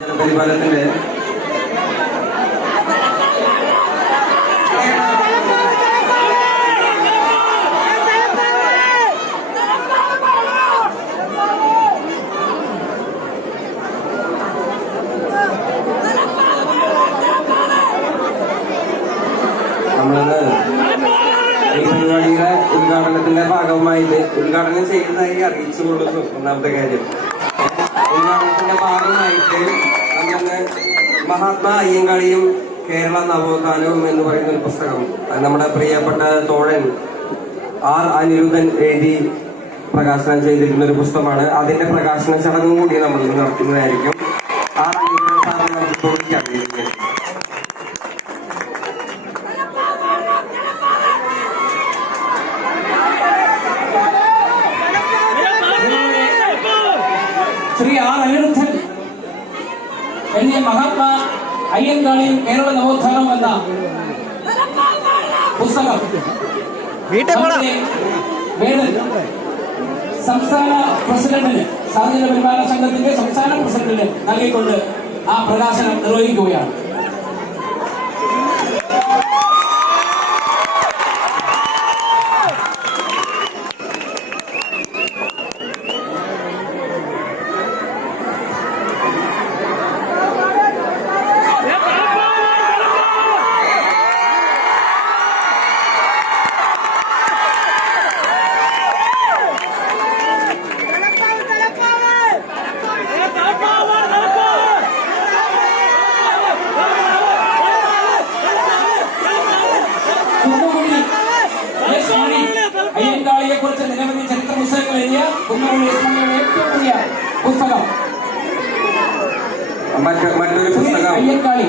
ജലപരിപാലനത്തിന്റെ നമ്മളിന്ന് ഈ പരിപാടിയുടെ ഉദ്ഘാടനത്തിന്റെ ഭാഗമായിട്ട് ഉദ്ഘാടനം ചെയ്യുന്നതായി അറിയിച്ചുകൊള്ളുന്നു. ഒന്നാമത്തെ കാര്യം. ഉദ്ഘാടനത്തിന്റെ ഭാഗമായിട്ട് നമ്മളിന്ന് മഹാത്മാ അയ്യങ്കാളിയും കേരള നവോത്ഥാനവും എന്ന് പറയുന്ന ഒരു പുസ്തകം. നമ്മുടെ പ്രിയപ്പെട്ട തോഴൻ ആർ അനിരുദ്ധൻ എഴുതി പ്രകാശനം ചെയ്തിരിക്കുന്ന ഒരു പുസ്തകമാണ്. അതിന്റെ പ്രകാശന ചടങ്ങും കൂടി നമ്മൾ നടത്തുന്നതായിരിക്കും ആർ അനിരുദ്ധൻ സാറിനെ നമുക്ക് തോന്നിക്കാം ശ്രീ ആർ അനിരുദ്ധൻ എഴുതിയ മഹാത്മാ അയ്യങ്കാളിയും കേരള നവോത്ഥാനം എന്ന പുസ്തകം സംസ്ഥാന പ്രസിഡന്റിന് സാധന പരിപാലന സംഘത്തിന്റെ സംസ്ഥാന പ്രസിഡന്റിന് നൽകിക്കൊണ്ട് ആ പ്രകാശനം നിർവഹിക്കുകയാണ്. കുറിച്ച് നിരവധി ചരിത്ര പുസ്തകങ്ങൾ എഴുതിയ കുന്നമുള്ളി എസ് മണിയുടെ ഏറ്റവും വലിയ പുസ്തകം. മറ്റ് മറ്റൊരു പുസ്തകം. അയ്യങ്കാളി.